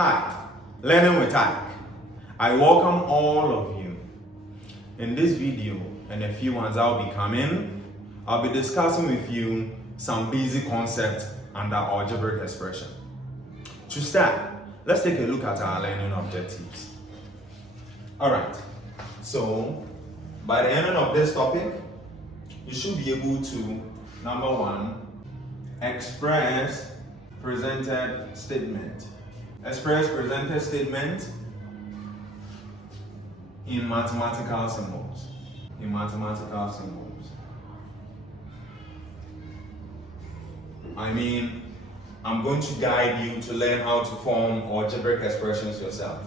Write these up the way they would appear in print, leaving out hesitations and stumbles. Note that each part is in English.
Hi, Learning with Ike. I welcome all of you. In this video and a few ones I'll be discussing with you some basic concepts under algebraic expression. To start, let's take a look at our learning objectives. Alright, so by the end of this topic, you should be able to, number one, express presented statement. Express presented statement in mathematical symbols. I'm going to guide you to learn how to form algebraic expressions yourself.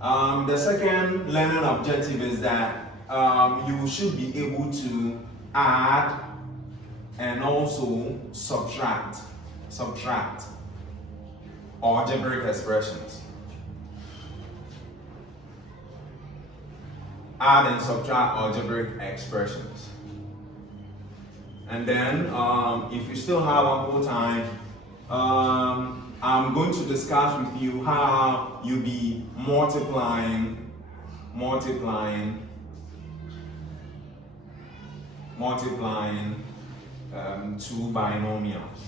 The second learning objective is that you should be able to add and also subtract algebraic expressions. Add and subtract algebraic expressions. And then, if you still have ample time, I'm going to discuss with you how you be multiplying two binomials,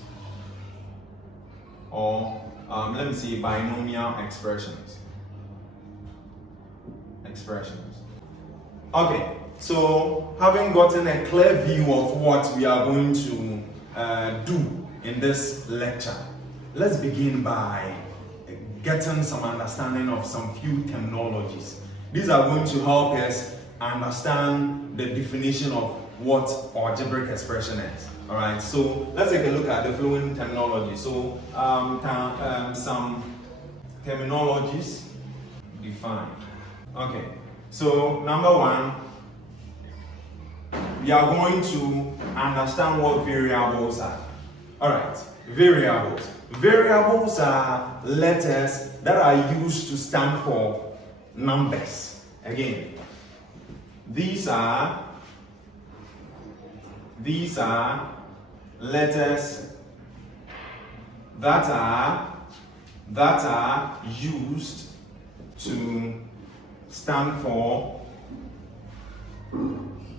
or let me see, binomial expressions. Okay, so having gotten a clear view of what we are going to do in this lecture, let's begin by getting some understanding of some few terminologies. These are going to help us understand the definition of what algebraic expression is. All right, so let's take a look at the following terminology. So some terminologies defined. Okay, so number one, we are going to understand what variables are. All right, variables. Variables are letters that are used to stand for numbers. Again, these are letters that are used to stand for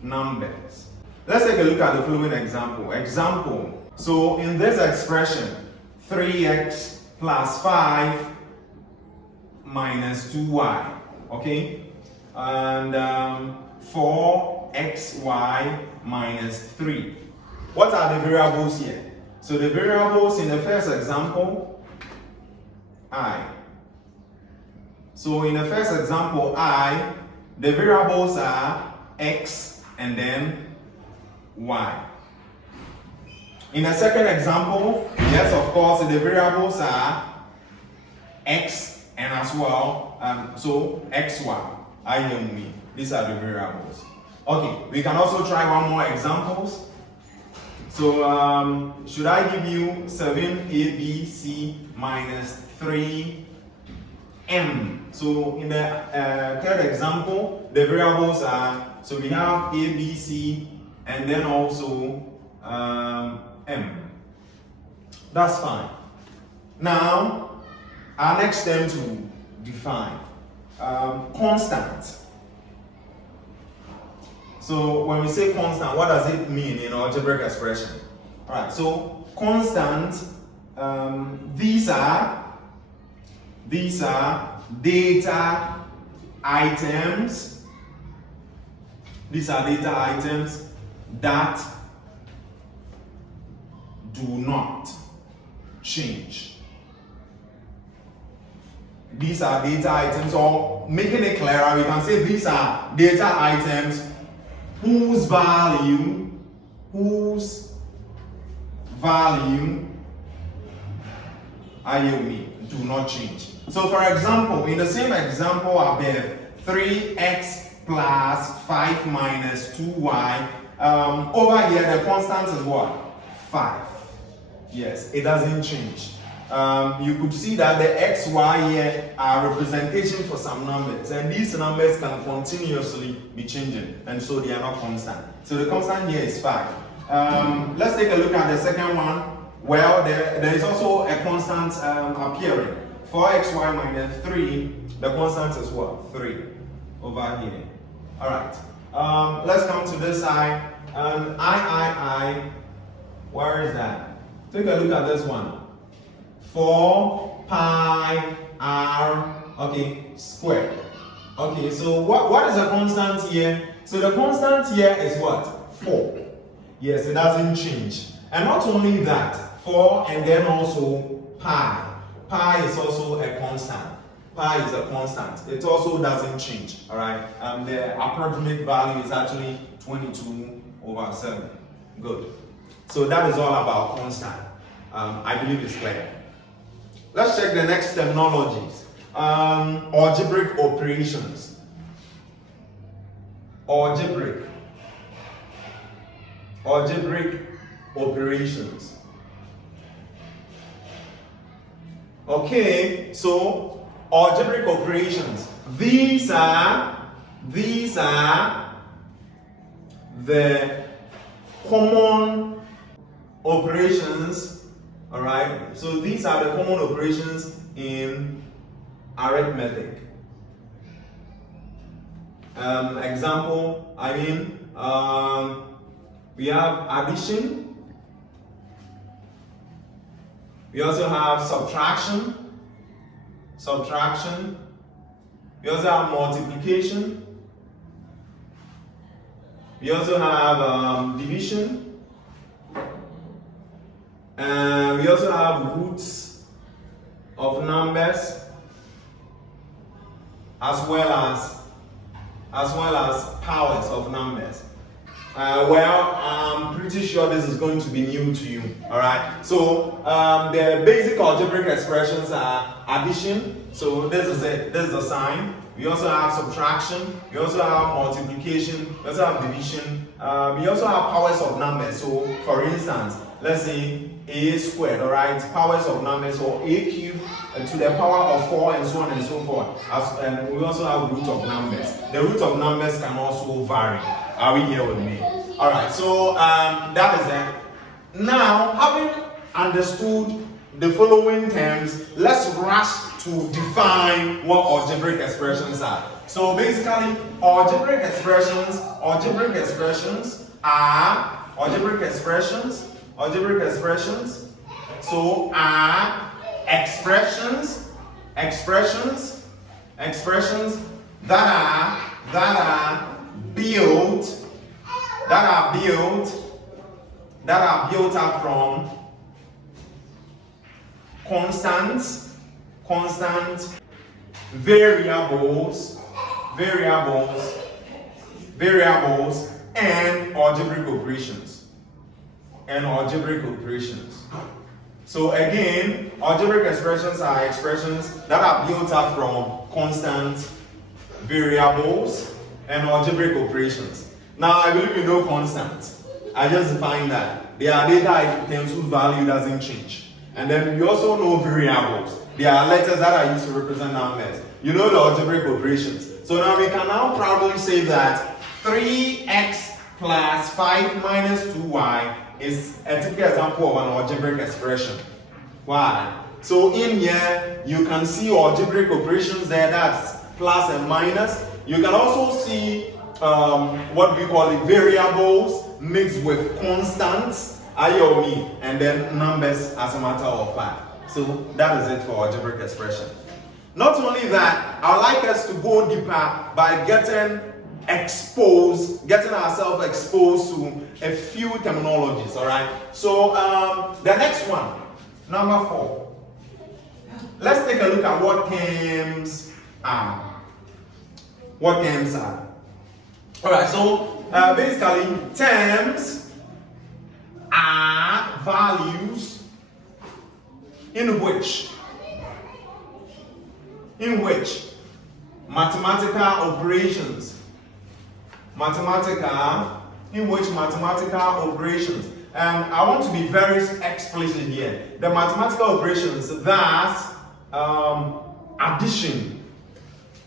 numbers. Let's take a look at the following example. So in this expression, 3x plus 5 minus 2y, okay? And 4xy minus 3. What are the variables here? So the variables in the first example, I. So in the first example, I, the variables are x and then y. In the second example, yes, of course, the variables are x and as well, so xy. I hear me. These are the variables. Okay, we can also try one more examples. So should I give you 7abc minus 3m? So in the third example, the variables are, so we have abc and then also m. That's fine. Now, our next term to define, constant. So when we say constant, what does it mean in algebraic expression? All right, so constant, these are data items. These are data items that do not change. These are data items, or making it clearer, we can say these are data items whose value do not change. So for example, in the same example above, 3x plus 5 minus 2y, over here the constant is what? 5. Yes, it doesn't change. You could see that the x, y here are representation for some numbers, and these numbers can continuously be changing, and so they are not constant. So the constant here is 5. Let's take a look at the second one. Well, there is also a constant appearing. 4xy minus 3, the constant is what? 3 over here. Alright. Let's come to this side. I. Where is that? Take a look at this one. 4 pi r, okay, squared. Okay, so what is the constant here? So the constant here is what? 4. Yes, it doesn't change. And not only that, 4 and then also pi. Pi is also a constant. Pi is a constant. It also doesn't change. Alright. The approximate value is actually 22/7. Good. So that is all about constant. I believe it's clear. Let's check the next terminologies. Algebraic operations. Algebraic operations. Okay, so algebraic operations. These are the common operations. All right. So these are the common operations in arithmetic. Example. We have addition. We also have subtraction. We also have multiplication. We also have division. And we also have roots of numbers, as well as powers of numbers. Well, I'm pretty sure this is going to be new to you. All right. So the basic algebraic expressions are addition. So this is it. This is the sign. We also have subtraction. We also have multiplication. We also have division. We also have powers of numbers. So, for instance, let's say a squared. All right. Powers of numbers, or a cubed to the power of 4, and so on and so forth. And we also have root of numbers. The root of numbers can also vary. Are we here with me? All right. So that is it. Now, having understood the following terms, let's rush to define what algebraic expressions are. So basically, algebraic expressions are So are expressions that are built up from constant variables and algebraic operations. So again, algebraic expressions are expressions that are built up from constant variables and algebraic operations. Now, I believe you know constant. I just defined that. They are data items whose value doesn't change. And then you also know variables. They are letters that are used to represent numbers. You know the algebraic operations. So now we can now proudly say that 3x plus 5 minus 2y is a typical example of an algebraic expression. Why? So in here, you can see algebraic operations there, that's plus and minus. You can also see what we call it, variables mixed with constants, IOME, and then numbers as a matter of fact. So that is it for algebraic expression. Not only that, I'd like us to go deeper by getting ourselves exposed to a few terminologies, all right? So the next one, number 4. Let's take a look at what terms are. All right, so basically, terms are values in which mathematical operations, and I want to be very explicit here. The mathematical operations, that's addition,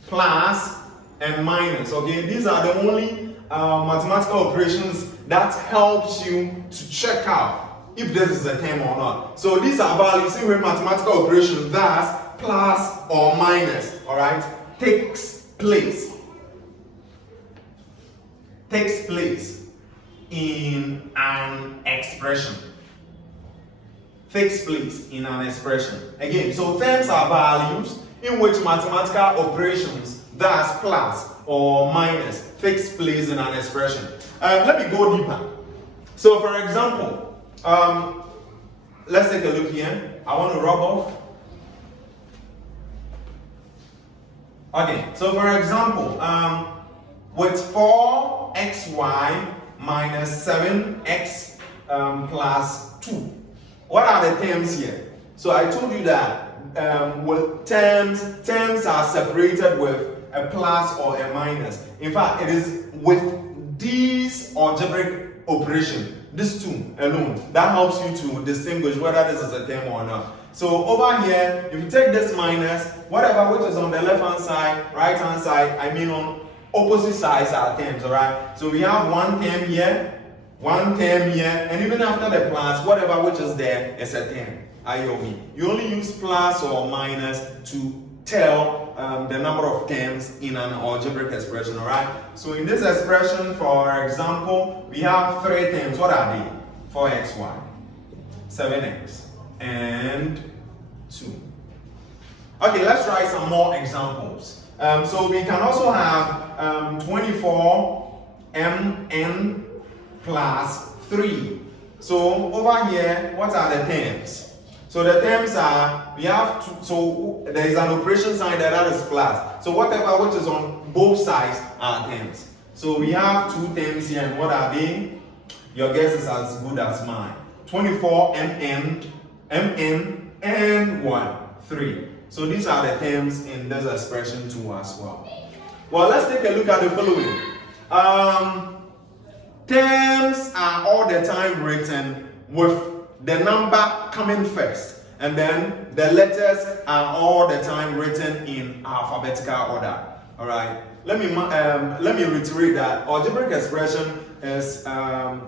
plus, and minus. Okay, these are the only mathematical operations that helps you to check out if this is a term or not. So these are values in mathematical operations, thus plus or minus, all right, takes place in an expression. Takes place in an expression. Again, so terms are values in which mathematical operations, thus plus or minus, takes place in an expression. Let me go deeper. So, for example, let's take a look here. I want to rub off. Okay, so for example, with 4xy minus 7x plus 2. What are the terms here? So I told you that with terms are separated with a plus or a minus. In fact, it is with these algebraic operation, this two alone, that helps you to distinguish whether this is a term or not. So over here, if you take this minus, whatever which is on the left hand side, right hand side, I mean on opposite sides are terms, alright? So we have one term here, and even after the plus, whatever which is there is a term. IOV. You only use plus or minus to tell the number of terms in an algebraic expression, alright? So in this expression, for example, we have three terms. What are they? 4xy, 7x, and 2. Okay, let's try some more examples. So we can also have 24mn plus 3. So over here, what are the terms? So the terms are, we have two, so there is an operation sign that is plus. So whatever which is on both sides are terms. So we have two terms here, and what are they? Your guess is as good as mine. 24mn, and 3. So these are the terms in this expression too as well. Well, let's take a look at the following. Terms are all the time written with the number coming first, and then the letters are all the time written in alphabetical order. All right. Let me reiterate that algebraic expression is the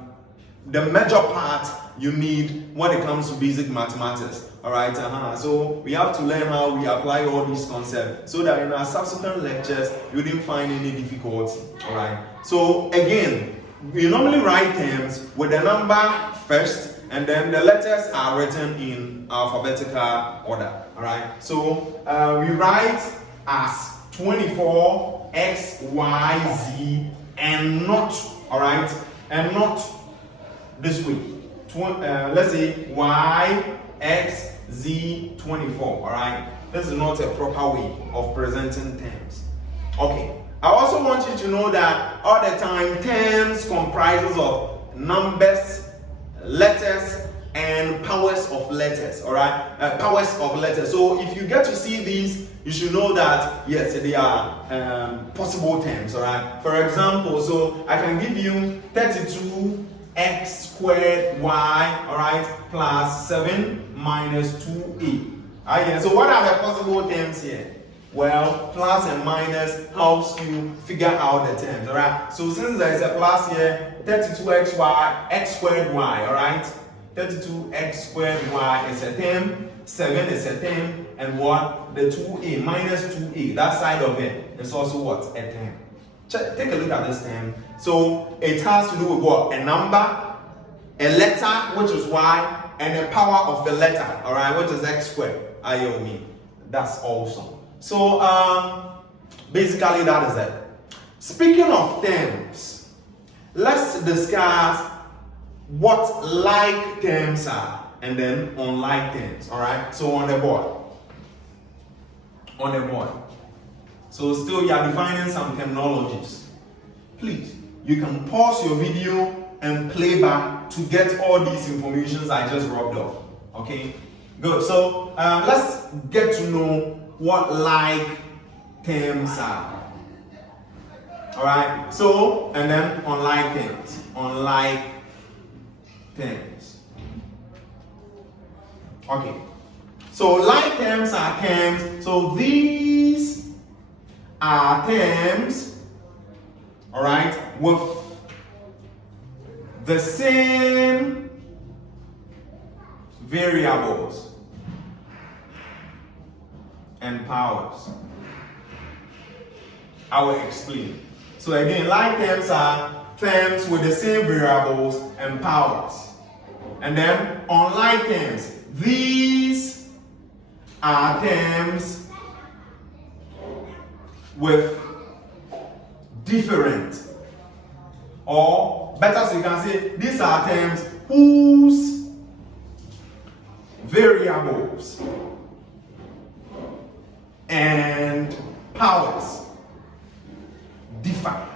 major part you need when it comes to basic mathematics. All right. So we have to learn how we apply all these concepts so that in our subsequent lectures you didn't find any difficulty. All right. So again, we normally write terms with the number first, and then the letters are written in alphabetical order. All right. So we write as 24xyz and not, all right, and not this way. Let's say yxz24. All right. This is not a proper way of presenting terms. Okay. I also want you to know that all the time terms comprises of numbers, letters, and powers of letters. All right, powers of letters. So if you get to see these, you should know that yes, they are possible terms. All right. For example, so I can give you 32x squared y. All right, plus 7 minus 2a. So what are the possible terms here? Well, plus and minus helps you figure out the terms, all right? So since there is a plus here, 32xy, x squared y, all right? 32x squared y is a term, 7 is a term, and what? The 2a, minus 2a, that side of it is also what? A term. Take a look at this term. So it has to do with what? A number, a letter, which is y, and a power of the letter, all right, which is x squared, IOE. That's awesome. So basically that is it. Speaking of terms, let's discuss what like terms are and then unlike terms. All right. So on the board. So still you are defining some terminologies. Please, you can pause your video and play back to get all these informations I just rubbed off. Okay. Good. So let's get to know what like terms are. All right. So, and then unlike terms. Okay. So like terms are terms. So these are terms, all right, with the same variables and powers. I will explain. So again, like terms are terms with the same variables and powers. And then unlike terms, these are terms with different, or better so you can say these are terms whose variables and powers differ.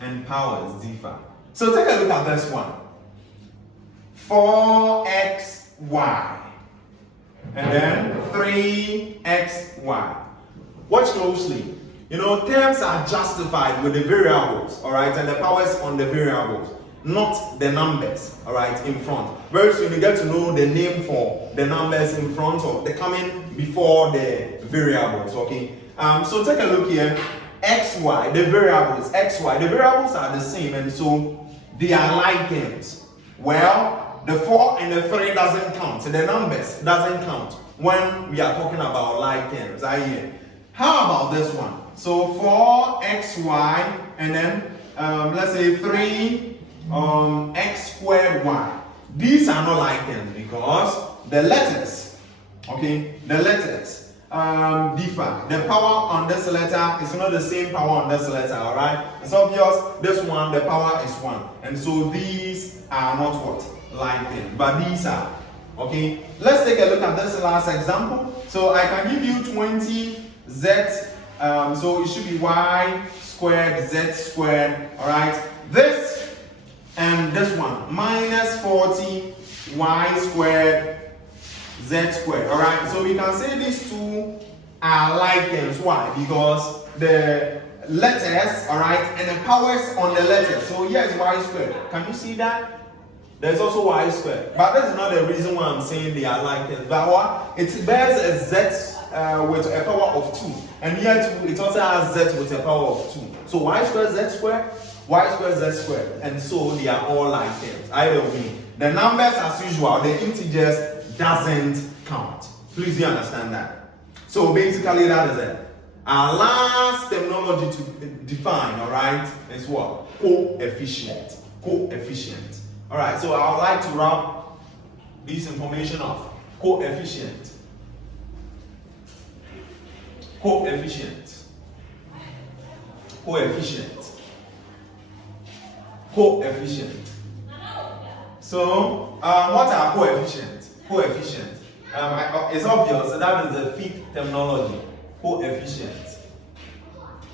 And powers differ. So take a look at this one. 4xy and then 3xy. Watch closely. You know, terms are justified with the variables, all right, and the powers on the variables, not the numbers, all right, in front. Very soon you get to know the name for the numbers in front of the coming before the variables, okay? So take a look here. xy, the variables, xy, the variables are the same, and so they are like terms. Well, the 4 and the 3 doesn't count. So the numbers doesn't count when we are talking about like terms. How about this one? So 4xy and then let's say 3x squared y. These are not like terms because the letters, okay, the letters differ. The power on this letter is not the same power on this letter, all right? It's obvious. This one, the power is 1, and so these are not what like them, but these are. Okay, let's take a look at this last example. So I can give you 20z, so it should be y squared z squared, all right? This and this one, minus 40 y squared z squared, all right? So we can say these two are like terms. Why? Because the letters, all right, and the powers on the letters. So here is y squared. Can you see that? There's also y squared, but that's not the reason why I'm saying they are like terms. But what? It bears a z with a power of 2, and here too it also has z with a power of 2. So y squared z squared, y squared z squared, and so they are all like terms. Either way, the numbers as usual, the integers doesn't count. Please do you understand that? So basically that is it. Our last terminology to define, all right, is what? Coefficient. Coefficient. All right, so I would like to wrap this information up. Coefficient. Coefficient. Coefficient. Coefficient. So, what are coefficients? Coefficient. It's obvious that is the fifth terminology. Coefficient.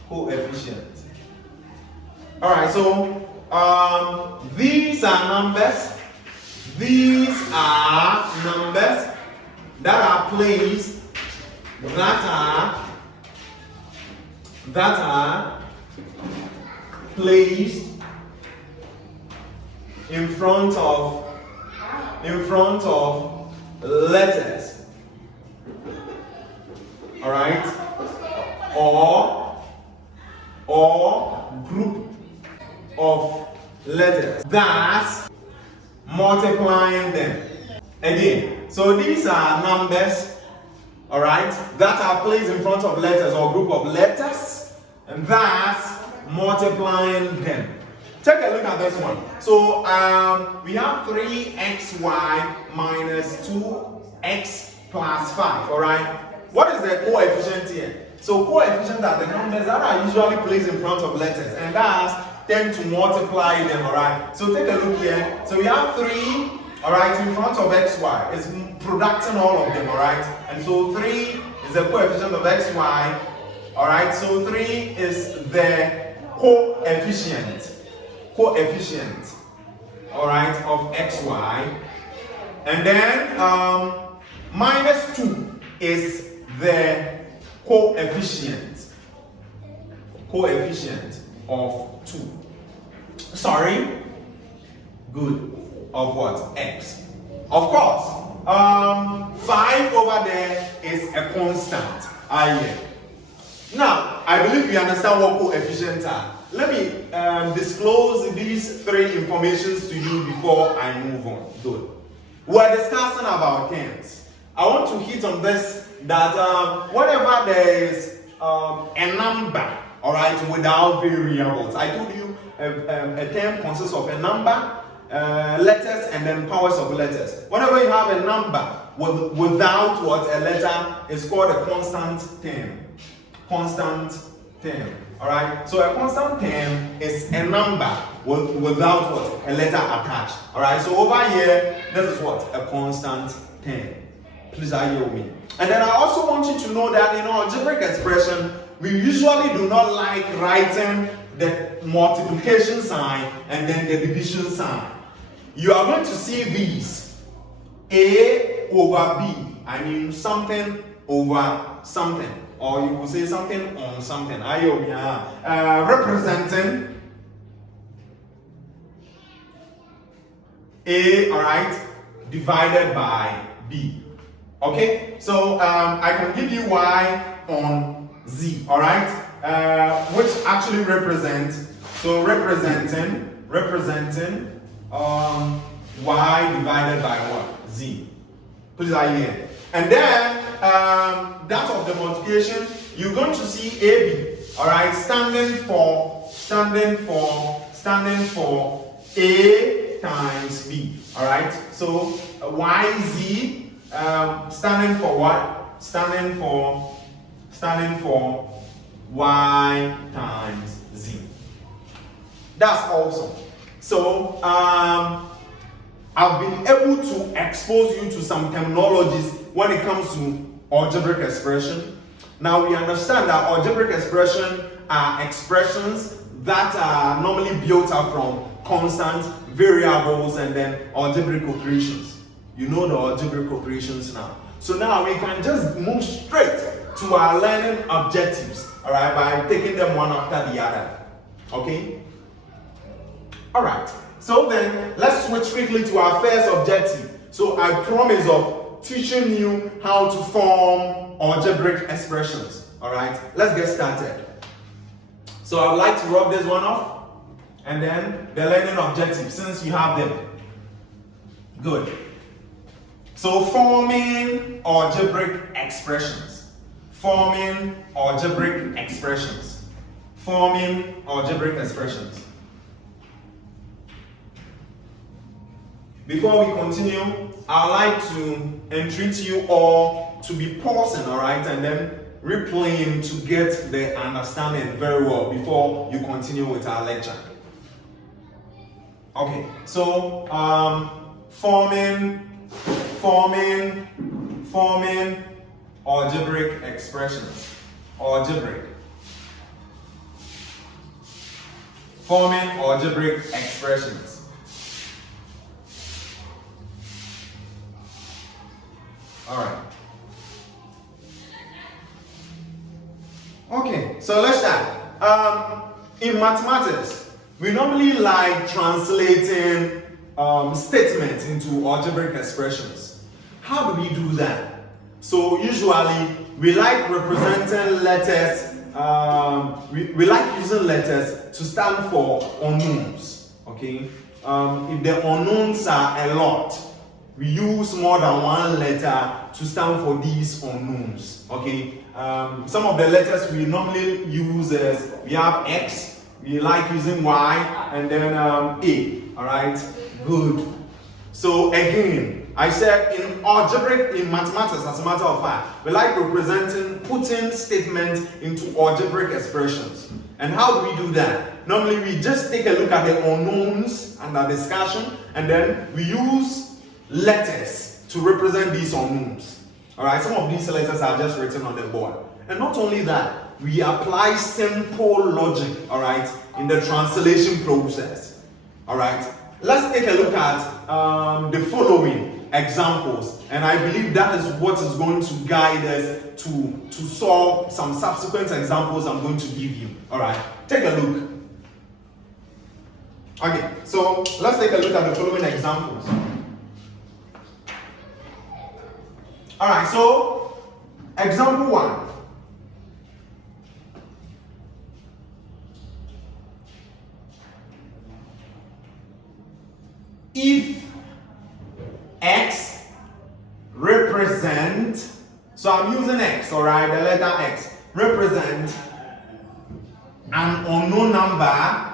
Coefficient. All right, so these are numbers. These are numbers that are placed. That are placed in front of letters, all right, or group of letters, thus multiplying them. Again, so these are numbers, all right, that are placed in front of letters or group of letters, and thus multiplying them. Take a look at this one. So we have 3xy minus 2x plus 5, all right? What is the coefficient here? So coefficients are the numbers that are usually placed in front of letters, and thus tend to multiply them, all right? So take a look here. So we have 3, all right, in front of xy. It's producing all of them, all right? And so 3 is the coefficient of xy, all right? So 3 is the coefficient, all right, of xy. And then minus 2 is the coefficient of 2. Sorry, good, of what? X. Of course, 5 over there is a constant. Now, I believe we understand what coefficients are. let me disclose these three informations to you before I move on. Good. We're discussing about terms. I want to hit on this, that whenever there is a number, all right, without variables. I told you a term consists of a number, letters, and then powers of letters. Whenever you have a number without what a letter, is called a constant term. Constant term. All right. So a constant term is a number without what, a letter attached. All right. So over here, this is what, a constant term. Please are you with me? And then I also want you to know that in algebraic expression, we usually do not like writing the multiplication sign and then the division sign. You are going to see these A over B. I mean something over something, or you will say something on something. Representing A, all right, divided by B. Okay, so I can give you Y on Z, all right, which actually represents, so representing Y divided by what? Z. Please are you here? And then that of the multiplication, you're going to see AB, all right, standing for A times B, all right. So YZ standing for what? Standing for Y times Z. That's awesome. So I've been able to expose you to some terminologies when it comes to algebraic expression. Now we understand that algebraic expression are expressions that are normally built up from constant variables and then algebraic operations. You know the algebraic operations now. So now we can just move straight to our learning objectives, all right, by taking them one after the other. Okay? All right. So then let's switch quickly to our first objective. So I promise of teaching you how to form algebraic expressions. All right? Let's get started. So I would like to rub this one off, and then the learning objective, since you have them. Good. So forming algebraic expressions. Forming algebraic expressions. Forming algebraic expressions. Before we continue, I'd like to entreat you all to be pausing, all right, and then replaying to get the understanding very well before you continue with our lecture. Okay, so forming algebraic expressions. Algebraic. Forming algebraic expressions. All right. Okay, so let's start. In mathematics, we normally like translating statements into algebraic expressions. How do we do that? So usually we like representing letters. We like using letters to stand for unknowns. Okay. If the unknowns are a lot, we use more than one letter to stand for these unknowns. Okay. Some of the letters we normally use is we have X, we like using Y, and then A. All right. Good. So again, I said in algebraic, in mathematics, as a matter of fact, we like putting statements into algebraic expressions. And how do we do that? Normally, we just take a look at the unknowns under discussion, and then we use letters to represent these unknowns. All right, some of these letters are just written on the board. And not only that, we apply simple logic, all right, in the translation process. All right, let's take a look at the following examples, and I believe that is what is going to guide us to solve some subsequent examples I'm going to give you. All right, take a look. Okay, so let's take a look at the following examples. All right, so example 1. represent, so I'm using X, alright, the letter X, represent an unknown number,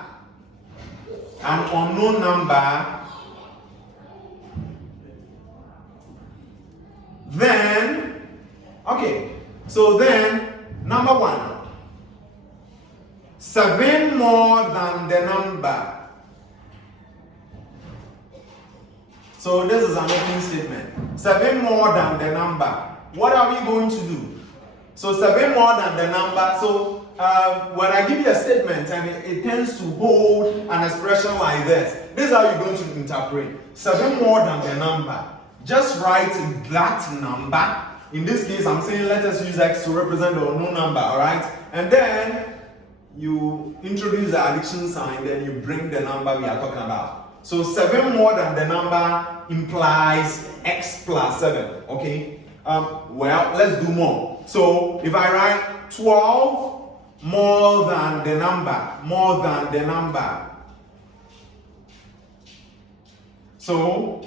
then, okay, so then, number 1, 7 more than the number. So this is an opening statement. 7 more than the number. What are we going to do? So 7 more than the number. So when I give you a statement and it tends to hold an expression like this is how you're going to interpret. 7 more than the number. Just write that number. In this case, I'm saying let us use X to represent the unknown number, alright? And then you introduce the addition sign, then you bring the number we are talking about. So 7 more than the number implies X plus 7, okay? Well, let's do more. So if I write 12 more than the number, So,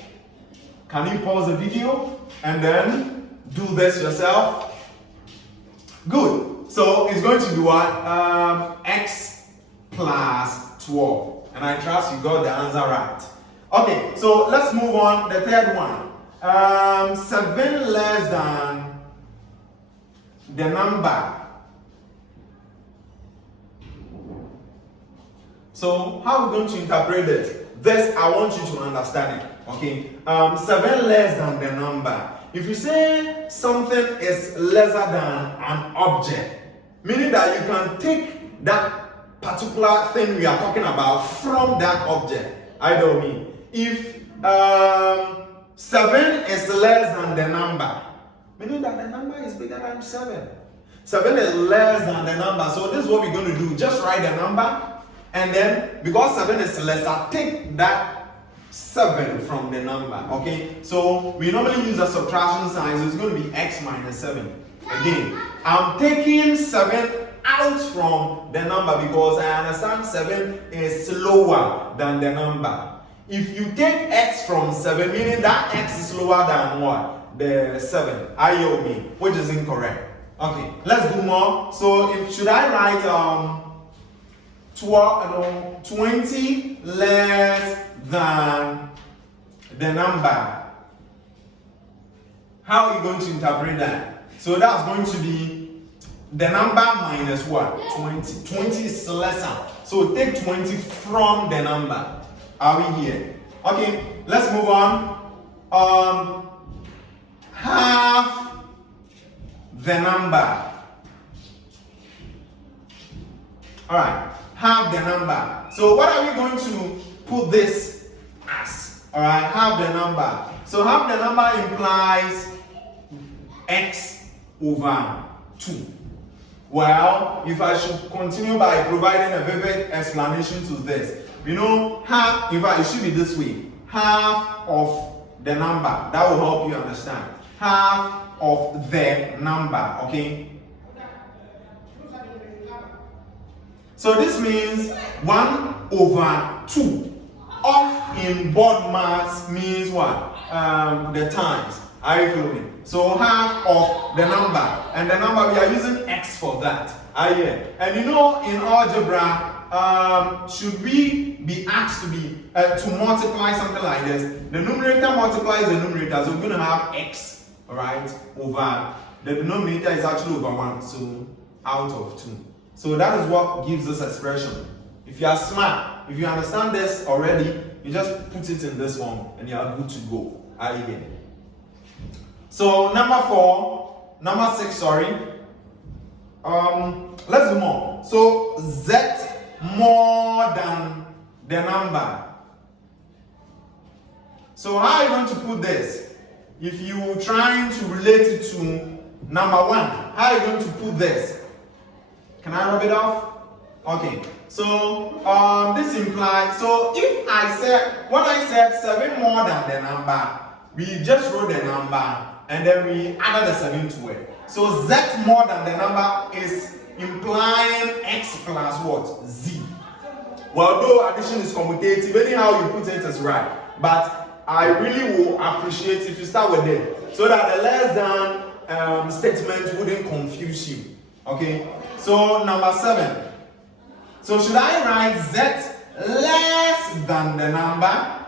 can you pause the video and then do this yourself? Good. So it's going to be what? X plus 12. And I trust you got the answer right. Okay, so let's move on. The third one. 7 less than the number. So how are we going to interpret it? This, I want you to understand it. Okay, 7 less than the number. If you say something is lesser than an object, meaning that you can take that particular thing we are talking about from that object. I don't mean. If 7 is less than the number, meaning that the number is bigger than 7. 7 is less than the number. So this is what we're going to do. Just write the number, and then because 7 is lesser, take that 7 from the number. Okay, so we normally use a subtraction sign, so it's going to be X minus 7. Again, I'm taking 7 out from the number because I understand 7 is lower than the number. If you take X from 7, meaning that X is lower than what? The 7. I-O-me, which is incorrect. Okay, let's do more. So if should I write 20 less than the number? How are you going to interpret that? So that's going to be the number minus what? 20. 20 is lesser. So take 20 from the number. Are we here? Okay, let's move on. Half the number. Alright, half the number. So what are we going to put this as? Alright, half the number. So half the number implies X over 2. Well, if I should continue by providing a vivid explanation to this, you know, half, in fact, it should be this way. Half of the number. That will help you understand. Half of the number, okay? So this means 1 over 2. Off in board mass means what? The times. Are you following? So half of the number. And the number, we are using X for that. Are you here? And you know, in algebra, should we be asked to multiply something like this? The numerator multiplies the numerator, so we're going to have X, alright, over, the denominator is actually over 1, so out of 2. So that is what gives this expression. If you are smart, if you understand this already, you just put it in this form and you are good to go. Are you here? So number 6, sorry. Let's do more. So Z more than the number. So how are you going to put this? If you're trying to relate it to number 1, how are you going to put this? Can I rub it off? Okay. So this implies, so if I said, when I said 7 more than the number, we just wrote the number and then we added the 7 to it. So Z more than the number is implying X plus what? Z. Well, though addition is commutative, anyhow you put it is right. But I really will appreciate if you start with it, so that the less than statement wouldn't confuse you. Okay, so number 7. So should I write z less than the number?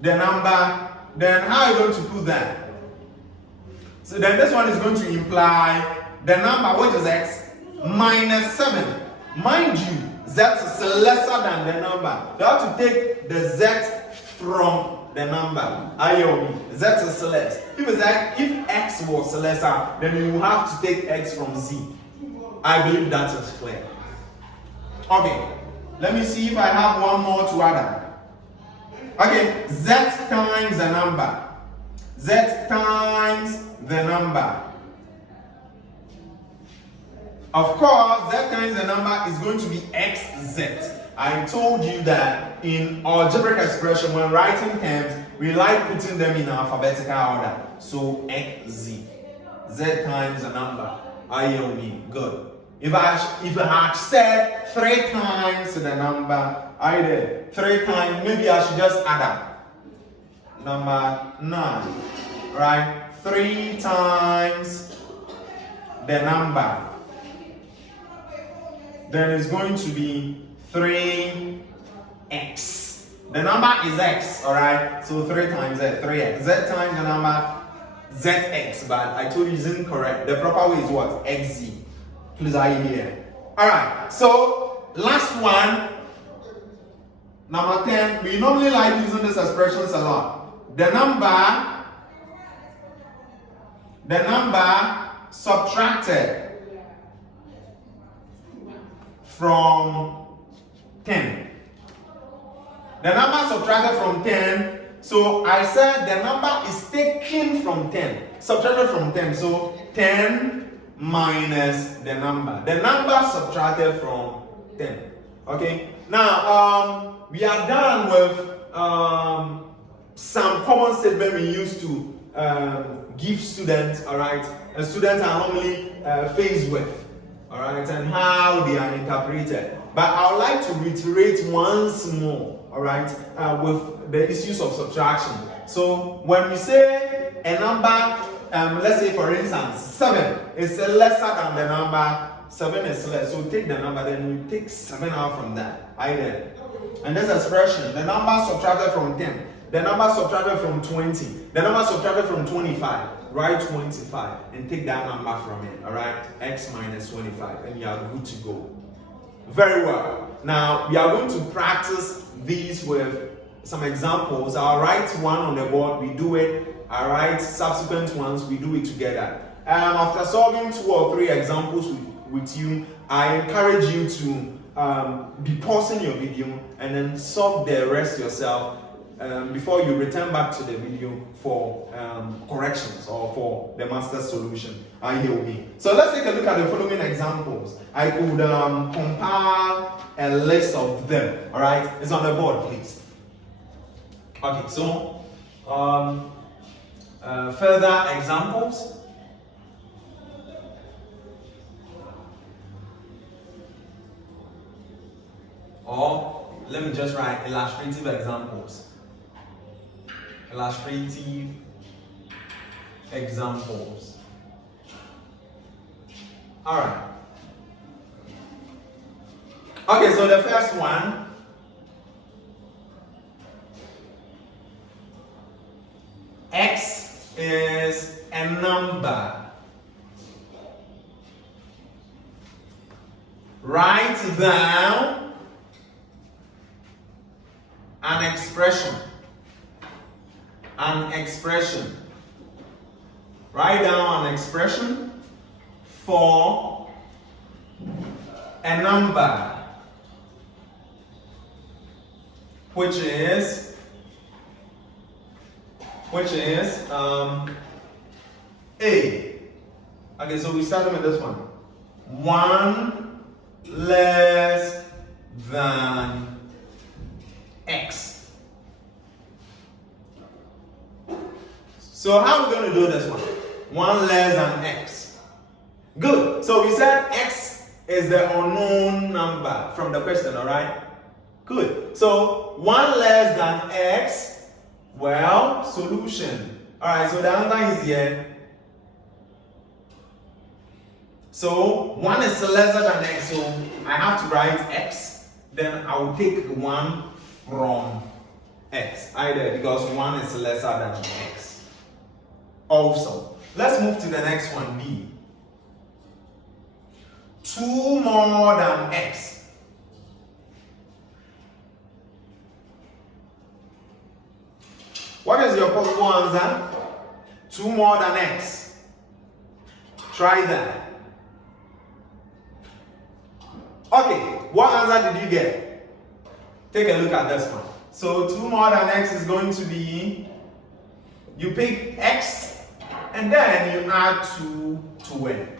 Then how are you going to put that? So then this one is going to imply the number, which is x, minus 7. Mind you, z is lesser than the number. You have to take the z from the number. Z is less. If x was lesser, then you have to take x from z. I believe that is clear. Okay, let me see if I have one more to add. Okay, z times the number. Z times the number. Of course, z times the number is going to be xz. I told you that in algebraic expression, when writing terms, we like putting them in alphabetical order. So xz. Z times the number. Good. If I had said 3 times the number, I did 3 times, maybe I should just add up. Number 9, right? 3 times the number. Then it's going to be 3x. The number is x, alright? So 3 times z, 3x. Z times the number, zx, but I told you it's incorrect. The proper way is what? xz. Please, are you here? Alright, so last one, number 10. We normally like using these expressions a lot. The number subtracted from 10. The number subtracted from 10. So I said the number is taken from 10. Subtracted from 10. So 10 minus the number. The number subtracted from 10. Okay. Now we are done with some common statement we used to give students. All right. And students are normally faced with. All right, and how they are interpreted. But I would like to reiterate once more, all right, with the issues of subtraction. So when we say a number, let's say for instance, 7 is lesser than the number, 7 is less. So take the number, then we take 7 out from that. And this expression, the number subtracted from 10, the number subtracted from 20, the number subtracted from 25. Write 25 and take that number from it, all right? X minus 25, and you are good to go. Very well. Now, we are going to practice these with some examples. I'll write one on the board, we do it. I'll write subsequent ones, we do it together. After solving 2 or 3 examples with you, I encourage you to be pausing your video and then solve the rest yourself before you return back to the video for corrections or for the master solution. Are you with me? So let's take a look at the following examples. I could compile a list of them. All right, it's on the board, please. Okay, so further examples. Or let me just write illustrative examples. Illustrative examples. All right. Okay, so the first one. X is a number. Write down an expression. An expression. Write down an expression for a number which is A. Okay, so we started with this one. 1 less than X. So how are we going to do this one? 1 less than X. Good. So we said X is the unknown number from the question, all right? Good. So 1 less than X Well, solution. Alright, so the answer is here. So 1 is lesser than x, so I have to write x. Then I will take 1 from x, either because 1 is lesser than x. Also, let's move to the next one, b. 2 more than x. What is your possible answer? 2 more than x. Try that. Okay, what answer did you get? Take a look at this one. So 2 more than x is going to be, you pick x and then you add 2 to it.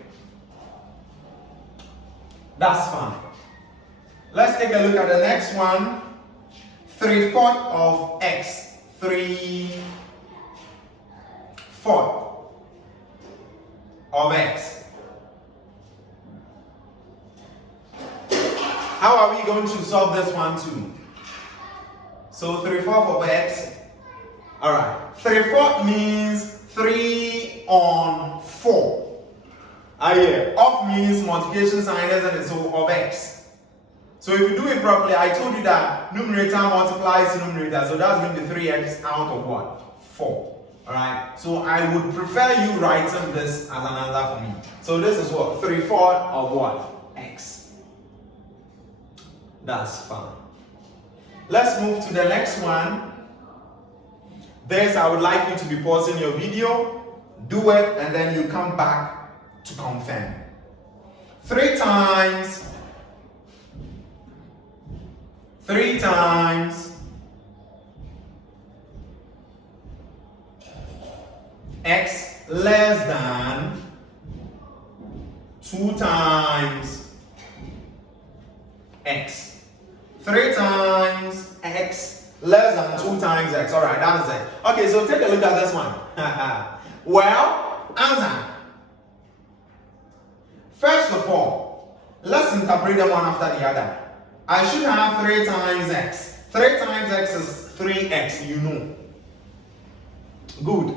That's fine. Let's take a look at the next one. 3/4 of x. 3/4 of x. How are we going to solve this one too? So 3/4 of x. Alright. 3/4 means 3 on 4. Of means multiplication sign, isn't it? So of x. So if you do it properly, I told you that numerator multiplies numerator. So that's going to be 3x out of what? 4. Alright. So I would prefer you writing this as an answer for me. So this is what? 3/4 of what? X. That's fine. Let's move to the next one. This, I would like you to be pausing your video, do it, and then you come back to confirm. 3 times x less than 2 times x. 3 times x less than 2 times x. Alright, that is it. Okay, so take a look at this one. Well, answer. First of all, let's interpret them one after the other. I should have 3 times x. 3 times x is 3x, you know. Good.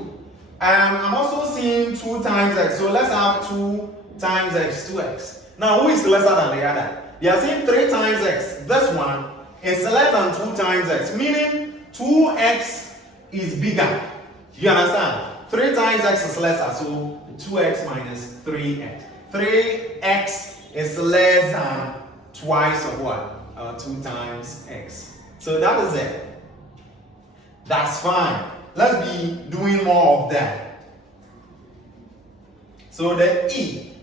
I'm also seeing 2 times x. So let's have 2 times x, 2x. Now, who is lesser than the other? They are saying 3 times x. This one is less than 2 times x, meaning 2x is bigger. You understand? 3 times x is lesser, so 2x minus 3x. 3x is less than twice of what? 2 times x. So that is it. That's fine. Let's be doing more of that. So the e.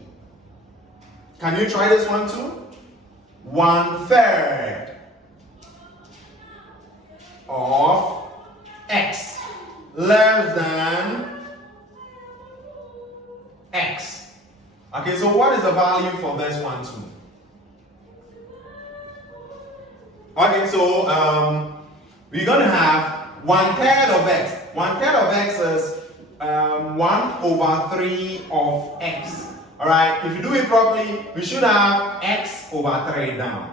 Can you try this one too? 1/3 of x less than x. Okay, so what is the value for this one too? Okay, so we're gonna have 1/3 of x. 1/3 of x is 1/3 of x. Alright, if you do it properly, we should have x over 3 down.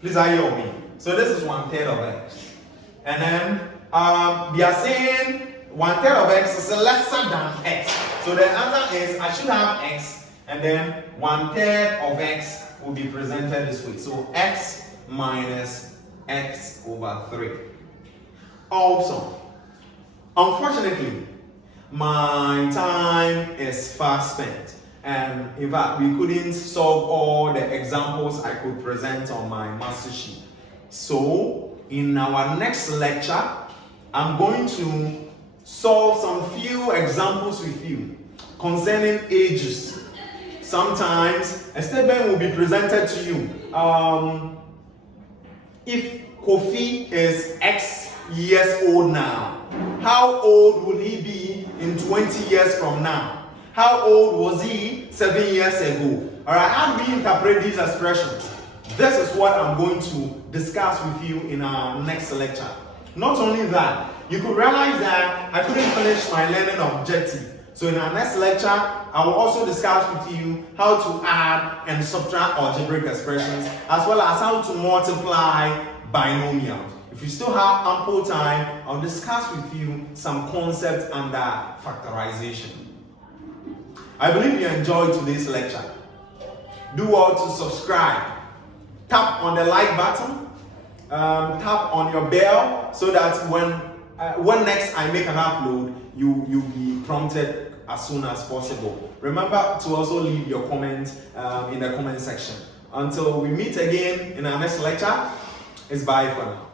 Please are you with me? So this is 1/3 of x. And then we are saying 1/3 of x is lesser than x. So the answer is I should have x, and then 1/3 of x will be presented this way. So x minus x over 3. Also, unfortunately, my time is fast spent, and in fact we couldn't solve all the examples I could present on my master sheet. So in our next lecture, I'm going to solve some few examples with you concerning ages. Sometimes a statement will be presented to you. If Kofi is X years old now, how old will he be in 20 years from now? How old was he 7 years ago? Alright, how do we interpret these expressions? This is what I'm going to discuss with you in our next lecture. Not only that, you could realize that I couldn't finish my learning objective. So in our next lecture, I will also discuss with you how to add and subtract algebraic expressions, as well as how to multiply binomials. If If you still have ample time, I'll discuss with you some concepts under factorization. I believe you enjoyed today's lecture. Do well to subscribe. Tap on the like button. Tap on your bell so that when next I make an upload, you'll be prompted as soon as possible. Remember to also leave your comments in the comment section. Until we meet again in our next lecture, it's bye for now.